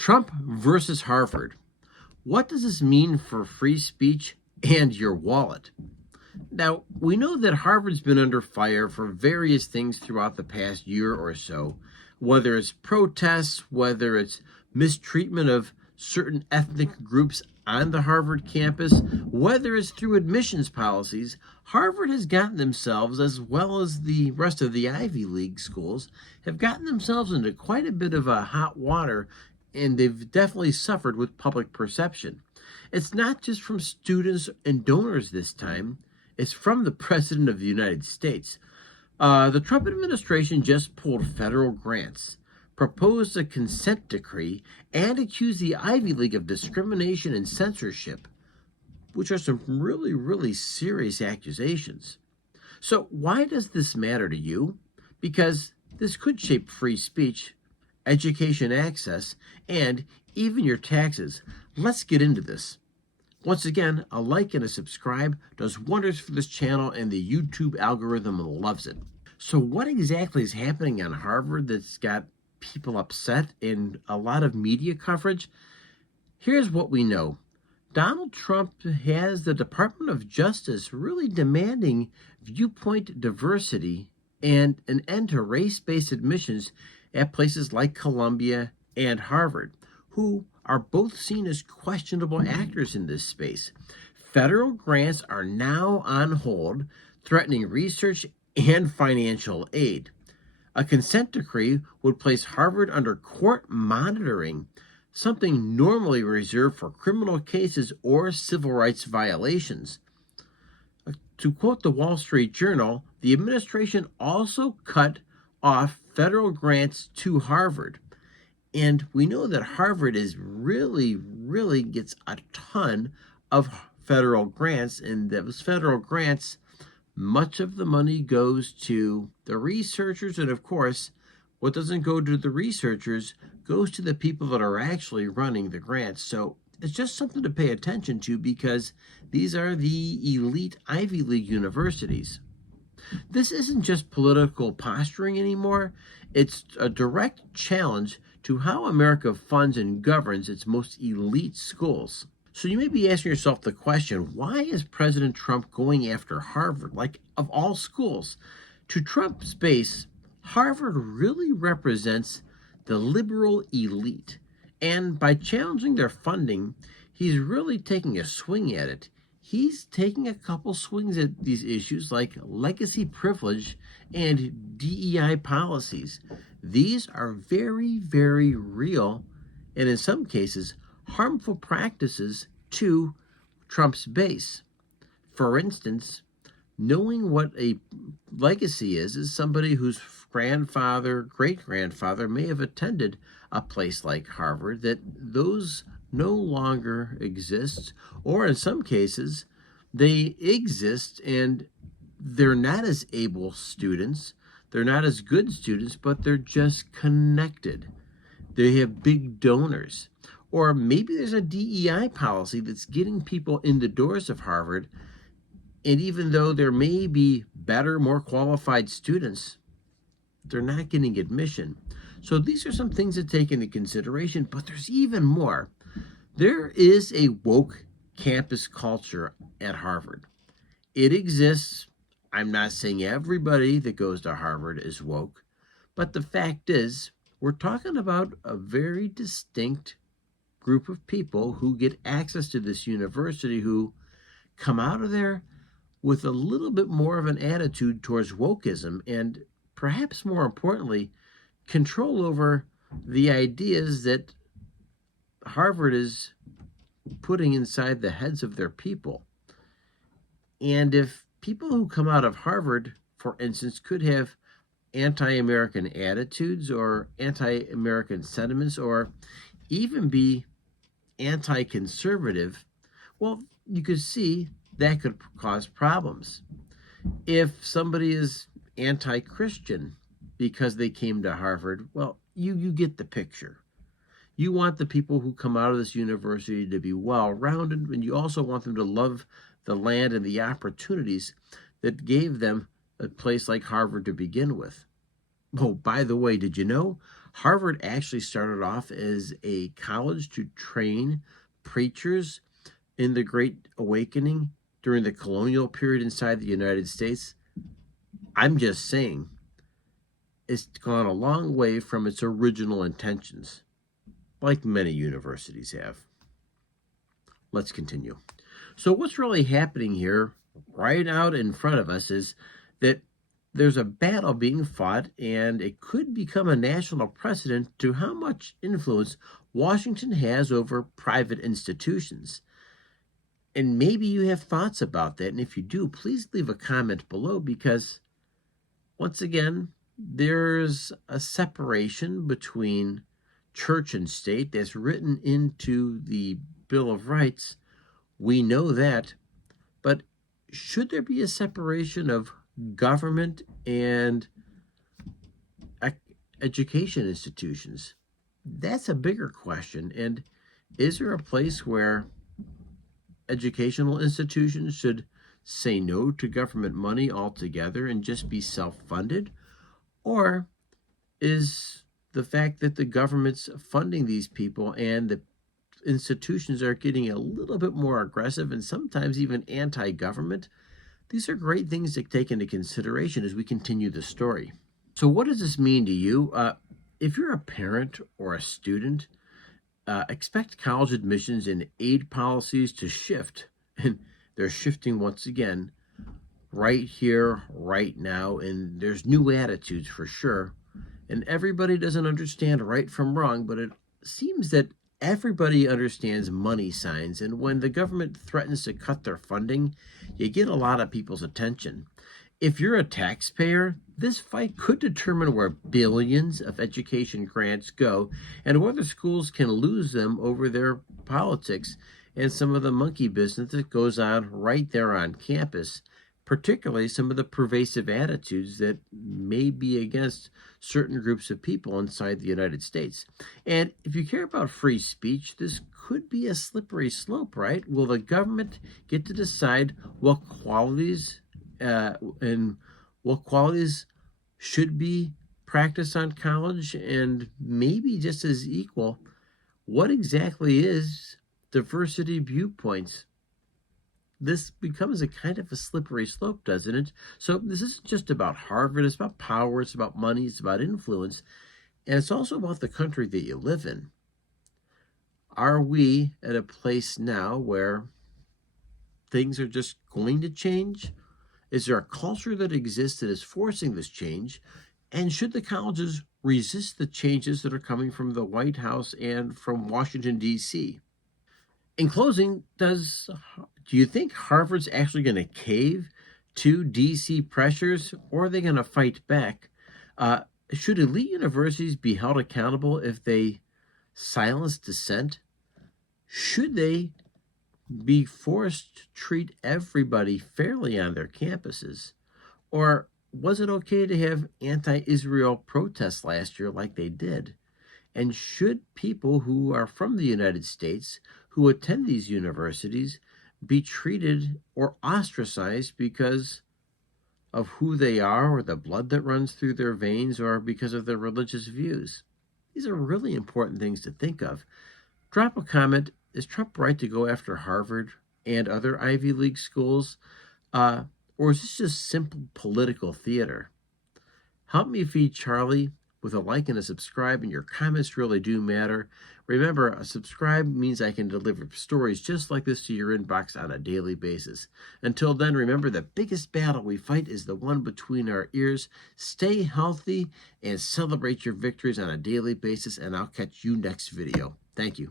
Trump versus Harvard. What does this mean for free speech and your wallet? Now, we know that Harvard's been under fire for various things throughout the past year or so, whether it's protests, whether it's mistreatment of certain ethnic groups on the Harvard campus, whether it's through admissions policies. Harvard has gotten themselves, as well as the rest of the Ivy League schools, have gotten themselves into quite a bit of a hot water, and they've definitely suffered with public perception. It's not just from students and donors this time. It's from the President of the United States. The Trump administration just pulled federal grants, proposed a consent decree, and accused the Ivy League of discrimination and censorship, which are some really, really serious accusations. So why does this matter to you? Because this could shape free speech, education access, and even your taxes. Let's get into this. Once again, a like and a subscribe does wonders for this channel, and the YouTube algorithm loves it. So what exactly is happening on Harvard that's got people upset and a lot of media coverage? Here's what we know. Donald Trump has the Department of Justice really demanding viewpoint diversity and an end to race-based admissions at places like Columbia and Harvard, who are both seen as questionable actors in this space. Federal grants are now on hold, threatening research and financial aid. A consent decree would place Harvard under court monitoring, something normally reserved for criminal cases or civil rights violations. To quote the Wall Street Journal, the administration also cut off federal grants to Harvard. And we know that Harvard is really gets a ton of federal grants, and those federal grants, much of the money goes to the researchers, and of course, what doesn't go to the researchers goes to the people that are actually running the grants. So it's just something to pay attention to, because these are the elite Ivy League universities. This isn't just political posturing anymore. It's a direct challenge to how America funds and governs its most elite schools. So you may be asking yourself the question, why is President Trump going after Harvard, like of all schools? To Trump's base, Harvard really represents the liberal elite. And by challenging their funding, he's really taking a swing at it. He's taking a couple swings at these issues like legacy privilege and DEI policies. These are very real, and in some cases, harmful practices to Trump's base. For instance, knowing what a legacy is somebody whose grandfather, great-grandfather may have attended a place like Harvard, that those no longer exist, or in some cases, they exist and they're not as able students, they're not as good students, but they're just connected. They have big donors. Or maybe there's a DEI policy that's getting people in the doors of Harvard, and even though there may be better, more qualified students, they're not getting admission. So these are some things to take into consideration, but there's even more. There is a woke campus culture at Harvard. It exists. I'm not saying everybody that goes to Harvard is woke, but the fact is, we're talking about a very distinct group of people who get access to this university, who come out of there with a little bit more of an attitude towards wokeism, and perhaps more importantly, control over the ideas that Harvard is putting inside the heads of their people. And if people who come out of Harvard, for instance, could have anti-American attitudes or anti-American sentiments, or even be anti-conservative, well, you could see that could cause problems. If somebody is anti-Christian because they came to Harvard, well, you get the picture. You want the people who come out of this university to be well-rounded, and you also want them to love the land and the opportunities that gave them a place like Harvard to begin with. Oh, by the way, did you know Harvard actually started off as a college to train preachers in the Great Awakening during the colonial period inside the United States. I'm just saying, it's gone a long way from its original intentions, like many universities have. Let's continue. So, what's really happening here, right out in front of us, is that there's a battle being fought, and it could become a national precedent to how much influence Washington has over private institutions. And maybe you have thoughts about that. And if you do, please leave a comment below because, once again, there's a separation between church and state that's written into the Bill of Rights. We know that. But should there be a separation of government and education institutions? That's a bigger question. And is there a place where educational institutions should say no to government money altogether and just be self-funded? Or is the fact that the government's funding these people and the institutions are getting a little bit more aggressive and sometimes even anti-government? These are great things to take into consideration as we continue the story. So what does this mean to you? If you're a parent or a student, expect college admissions and aid policies to shift. And they're shifting once again right here, right now. And there's new attitudes for sure. And everybody doesn't understand right from wrong, but it seems that everybody understands money signs. And when the government threatens to cut their funding, you get a lot of people's attention. If you're a taxpayer, this fight could determine where billions of education grants go and whether schools can lose them over their politics and some of the monkey business that goes on right there on campus, particularly some of the pervasive attitudes that may be against certain groups of people inside the United States. And if you care about free speech, this could be a slippery slope, right? Will the government get to decide what qualities and what qualities should be practiced on college? And maybe just as equal, what exactly is diversity viewpoints? This becomes a kind of a slippery slope, doesn't it? So this isn't just about Harvard. It's about power. It's about money. It's about influence. And it's also about the country that you live in. Are we at a place now where things are just going to change? Is there a culture that exists that is forcing this change? And should the colleges resist the changes that are coming from the White House and from Washington, D.C.? In closing, do you think Harvard's actually going to cave to D.C. pressures, or are they going to fight back? Should elite universities be held accountable if they silence dissent? Should they be forced to treat everybody fairly on their campuses? Or was it okay to have anti-Israel protests last year like they did? And should people who are from the United States who attend these universities be treated or ostracized because of who they are or the blood that runs through their veins or because of their religious views? These are really important things to think of. Drop a comment. Is Trump right to go after Harvard and other Ivy League schools? Or is this just simple political theater? Help me feed Charlie with a like and a subscribe, and your comments really do matter. Remember, a subscribe means I can deliver stories just like this to your inbox on a daily basis. Until then, remember the biggest battle we fight is the one between our ears. Stay healthy and celebrate your victories on a daily basis, and I'll catch you next video. Thank you.